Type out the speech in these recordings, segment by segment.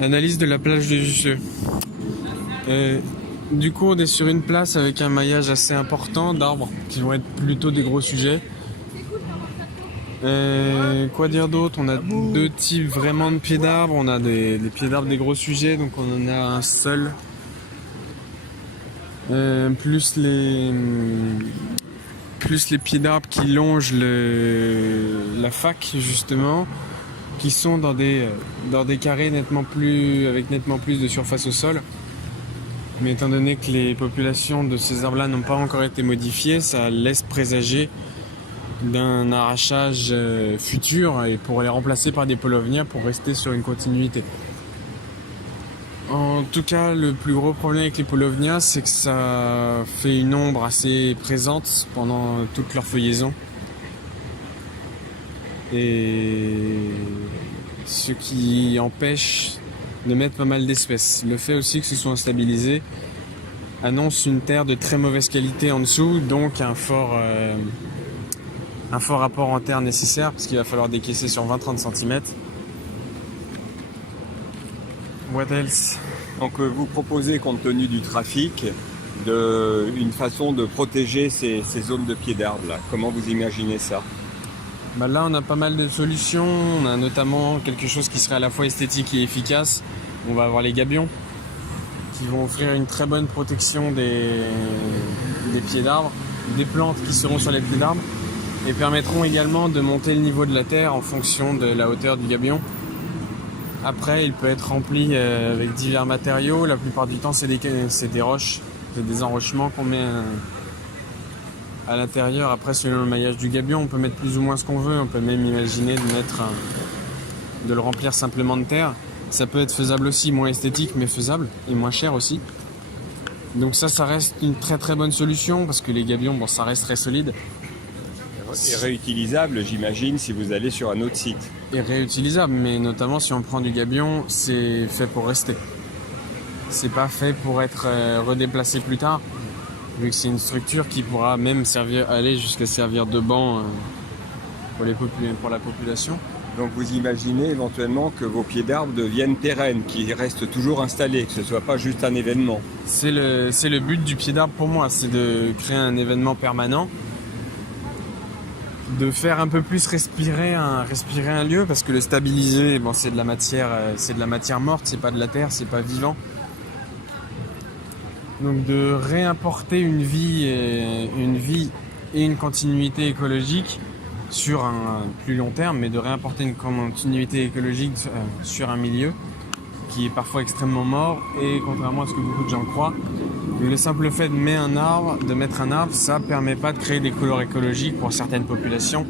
Analyse de la plage de Jussieu. Du coup, on est sur une place avec un maillage assez important d'arbres qui vont être plutôt des gros sujets. Quoi dire d'autre? On a deux types vraiment de pieds d'arbres. On a des pieds d'arbres des gros sujets, donc on en a un seul. Plus les pieds d'arbres qui longent la fac justement, qui sont dans des carrés avec nettement plus de surface au sol. Mais étant donné que les populations de ces arbres-là n'ont pas encore été modifiées, ça laisse présager d'un arrachage futur et pour les remplacer par des paulownia pour rester sur une continuité. En tout cas, le plus gros problème avec les paulownia, c'est que ça fait une ombre assez présente pendant toute leur feuillaison. Et ce qui empêche de mettre pas mal d'espèces. Le fait aussi que ce soit instabilisé annonce une terre de très mauvaise qualité en dessous, donc un fort apport en terre nécessaire parce qu'il va falloir décaisser sur 20-30 cm. What else? Donc vous proposez, compte tenu du trafic, une façon de protéger ces zones de pieds d'arbres là. Comment vous imaginez ça? Là, on a pas mal de solutions. On a notamment quelque chose qui serait à la fois esthétique et efficace. On va avoir les gabions qui vont offrir une très bonne protection des pieds d'arbres, des plantes qui seront sur les pieds d'arbres et permettront également de monter le niveau de la terre en fonction de la hauteur du gabion. Après, il peut être rempli avec divers matériaux. La plupart du temps, c'est des roches, c'est des enrochements qu'on met à l'intérieur. Après, selon le maillage du gabion, on peut mettre plus ou moins ce qu'on veut. On peut même imaginer de le remplir simplement de terre. Ça peut être faisable aussi, moins esthétique, mais faisable, et moins cher aussi. Donc ça reste une très très bonne solution, parce que les gabions, ça reste très solide. Et réutilisable, j'imagine, si vous allez sur un autre site. Et réutilisable, mais notamment si on prend du gabion, c'est fait pour rester. C'est pas fait pour être redéplacé plus tard, vu que c'est une structure qui pourra même aller jusqu'à servir de banc pour la population. Donc vous imaginez éventuellement que vos pieds d'arbres deviennent pérennes, qu'ils restent toujours installés, que ce ne soit pas juste un événement. C'est le but du pied d'arbre pour moi, c'est de créer un événement permanent, de faire un peu plus respirer un lieu, parce que le stabiliser, c'est de la matière morte, c'est pas de la terre, c'est pas vivant. Donc de réimporter une vie et une continuité écologique sur un plus long terme, mais de réimporter une continuité écologique sur un milieu qui est parfois extrêmement mort, et contrairement à ce que beaucoup de gens croient, le simple fait de mettre un arbre, ça permet pas de créer des couloirs écologiques pour certaines populations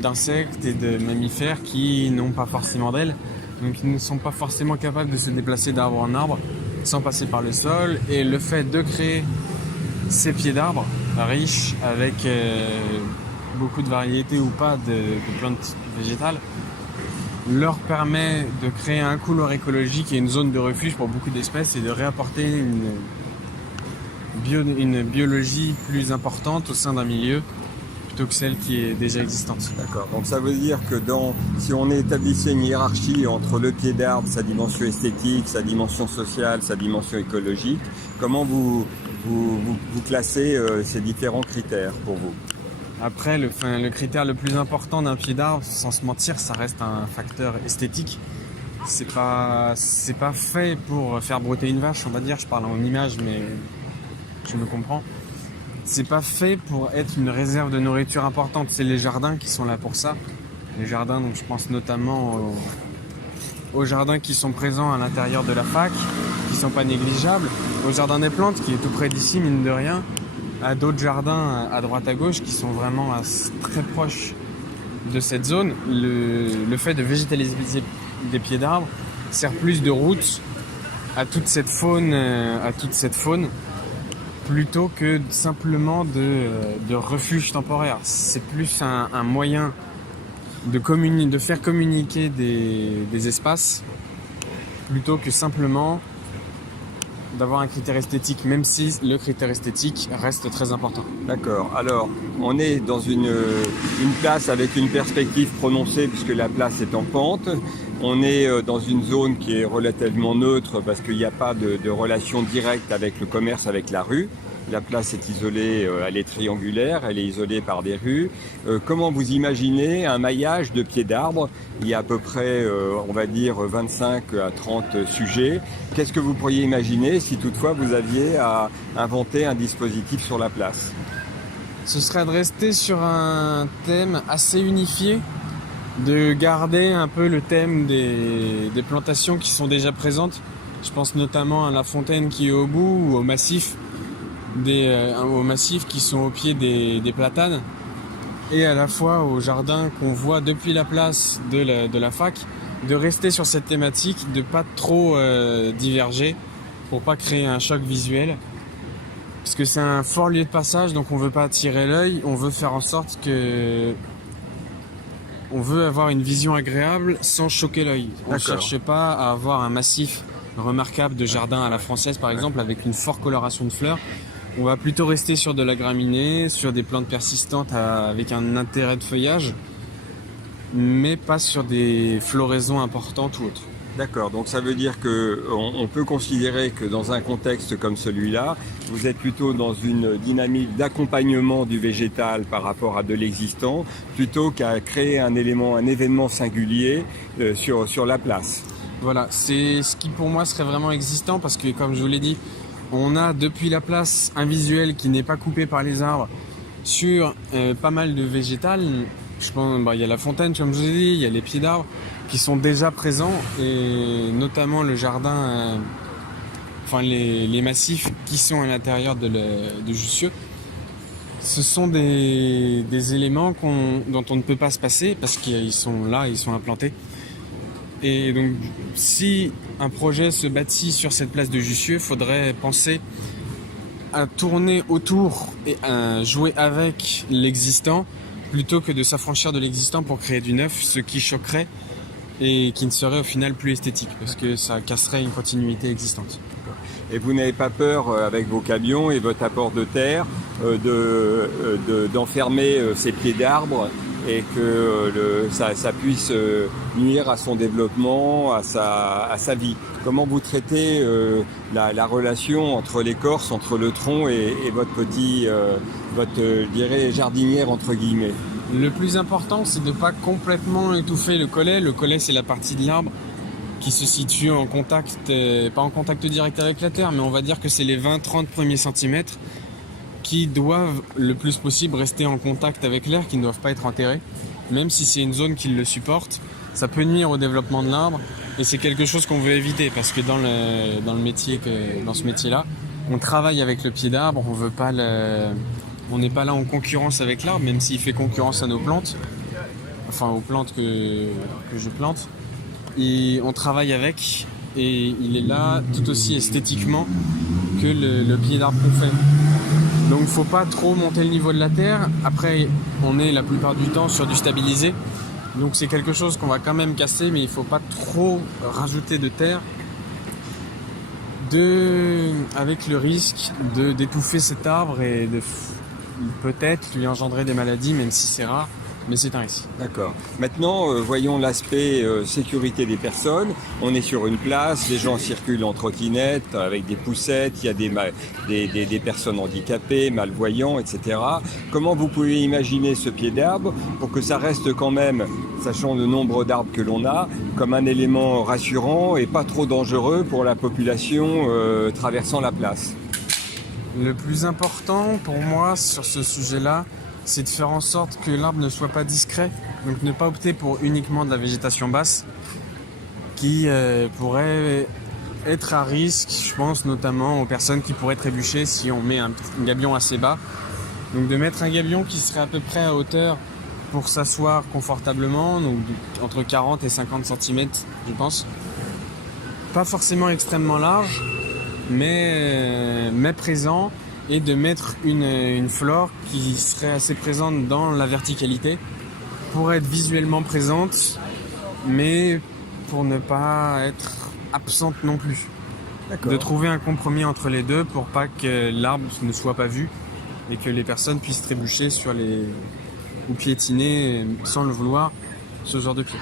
d'insectes et de mammifères qui n'ont pas forcément d'ailes, donc ils ne sont pas forcément capables de se déplacer d'arbre en arbre sans passer par le sol. Et le fait de créer ces pieds d'arbres riches avec beaucoup de variétés ou pas de plantes végétales leur permet de créer un couloir écologique et une zone de refuge pour beaucoup d'espèces, et de réapporter une biologie plus importante au sein d'un milieu plutôt que celle qui est déjà existante. D'accord. Donc ça veut dire que si on établissait une hiérarchie entre le pied d'arbre, sa dimension esthétique, sa dimension sociale, sa dimension écologique, comment vous classez ces différents critères pour vous? Après, le critère le plus important d'un pied d'arbre, sans se mentir, ça reste un facteur esthétique. C'est pas fait pour faire brouter une vache, on va dire. Je parle en image, mais je me comprends. C'est pas fait pour être une réserve de nourriture importante. C'est les jardins qui sont là pour ça. Les jardins, donc je pense notamment aux jardins qui sont présents à l'intérieur de la fac, qui sont pas négligeables, au jardin des plantes qui est tout près d'ici, mine de rien, à d'autres jardins à droite à gauche qui sont vraiment très proches de cette zone. Le fait de végétaliser des pieds d'arbres sert plus de route à toute cette faune, plutôt que simplement de refuge temporaire. C'est plus un moyen de faire communiquer des espaces, plutôt que simplement d'avoir un critère esthétique, même si le critère esthétique reste très important. D'accord. Alors, on est dans une place avec une perspective prononcée puisque la place est en pente. On est dans une zone qui est relativement neutre parce qu'il n'y a pas de relation directe avec le commerce, avec la rue. La place est isolée, elle est triangulaire, elle est isolée par des rues. Comment vous imaginez un maillage de pieds d'arbres? Il y a à peu près, on va dire, 25 à 30 sujets. Qu'est-ce que vous pourriez imaginer si toutefois vous aviez à inventer un dispositif sur la place? Ce serait de rester sur un thème assez unifié, de garder un peu le thème des plantations qui sont déjà présentes. Je pense notamment à la fontaine qui est au bout ou au massif. Aux massifs qui sont au pied des platanes et à la fois au jardin qu'on voit depuis la place de la fac, de rester sur cette thématique, de pas trop diverger pour pas créer un choc visuel parce que c'est un fort lieu de passage, donc on veut pas attirer l'œil, on veut faire en sorte que on veut avoir une vision agréable sans choquer l'œil. On ne cherche pas à avoir un massif remarquable de jardin à la française par exemple avec une forte coloration de fleurs. On va plutôt rester sur de la graminée, sur des plantes persistantes avec un intérêt de feuillage, mais pas sur des floraisons importantes ou autres. D'accord, donc ça veut dire qu'on peut considérer que dans un contexte comme celui-là, vous êtes plutôt dans une dynamique d'accompagnement du végétal par rapport à de l'existant, plutôt qu'à créer un événement singulier sur la place. Voilà, c'est ce qui pour moi serait vraiment existant parce que comme je vous l'ai dit, on a depuis la place un visuel qui n'est pas coupé par les arbres sur pas mal de végétal. Je pense il y a la fontaine comme je vous ai dit, il y a les pieds d'arbres qui sont déjà présents et notamment le jardin, les massifs qui sont à l'intérieur de Jussieu. Ce sont des éléments dont on ne peut pas se passer parce qu'ils sont là, ils sont implantés. Et donc, si un projet se bâtit sur cette place de Jussieu, il faudrait penser à tourner autour et à jouer avec l'existant plutôt que de s'affranchir de l'existant pour créer du neuf, ce qui choquerait et qui ne serait au final plus esthétique parce que ça casserait une continuité existante. Et vous n'avez pas peur, avec vos camions et votre apport de terre, d'enfermer ces pieds d'arbres et que ça puisse nuire à son développement, à sa vie. Comment vous traitez la relation entre l'écorce, entre le tronc et votre je dirais, jardinière entre guillemets? Le plus important, c'est de ne pas complètement étouffer le collet. Le collet, c'est la partie de l'arbre qui se situe en contact, pas en contact direct avec la terre, mais on va dire que c'est les 20-30 premiers centimètres qui doivent le plus possible rester en contact avec l'air, qui ne doivent pas être enterrés, même si c'est une zone qui le supporte. Ça peut nuire au développement de l'arbre et c'est quelque chose qu'on veut éviter parce que dans ce métier-là, on travaille avec le pied d'arbre, on n'est pas là en concurrence avec l'arbre, même s'il fait concurrence à nos plantes, enfin aux plantes que je plante. Et on travaille avec et il est là tout aussi esthétiquement que le pied d'arbre qu'on fait. Donc il ne faut pas trop monter le niveau de la terre. Après, on est la plupart du temps sur du stabilisé. Donc c'est quelque chose qu'on va quand même casser, mais il ne faut pas trop rajouter de terre avec le risque d'étouffer cet arbre et de peut-être lui engendrer des maladies, même si c'est rare. Mais c'est un risque. D'accord. Maintenant, voyons l'aspect sécurité des personnes. On est sur une place, les gens circulent en trottinette avec des poussettes, il y a des personnes handicapées, malvoyants, etc. Comment vous pouvez imaginer ce pied d'arbre pour que ça reste quand même, sachant le nombre d'arbres que l'on a, comme un élément rassurant et pas trop dangereux pour la population traversant la place? Le plus important pour moi sur ce sujet-là, c'est de faire en sorte que l'arbre ne soit pas discret, donc ne pas opter pour uniquement de la végétation basse qui pourrait être à risque, je pense notamment aux personnes qui pourraient trébucher si on met un gabion assez bas. Donc de mettre un gabion qui serait à peu près à hauteur pour s'asseoir confortablement, donc entre 40 et 50 cm je pense. Pas forcément extrêmement large, mais présent. Et de mettre une flore qui serait assez présente dans la verticalité pour être visuellement présente, mais pour ne pas être absente non plus. D'accord. de trouver un compromis entre les deux pour pas que l'arbre ne soit pas vu et que les personnes puissent trébucher ou piétiner sans le vouloir ce genre de pied.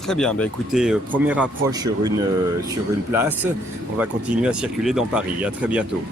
Très bien, bah écoutez, première approche sur une place. On va continuer à circuler dans Paris. À très bientôt.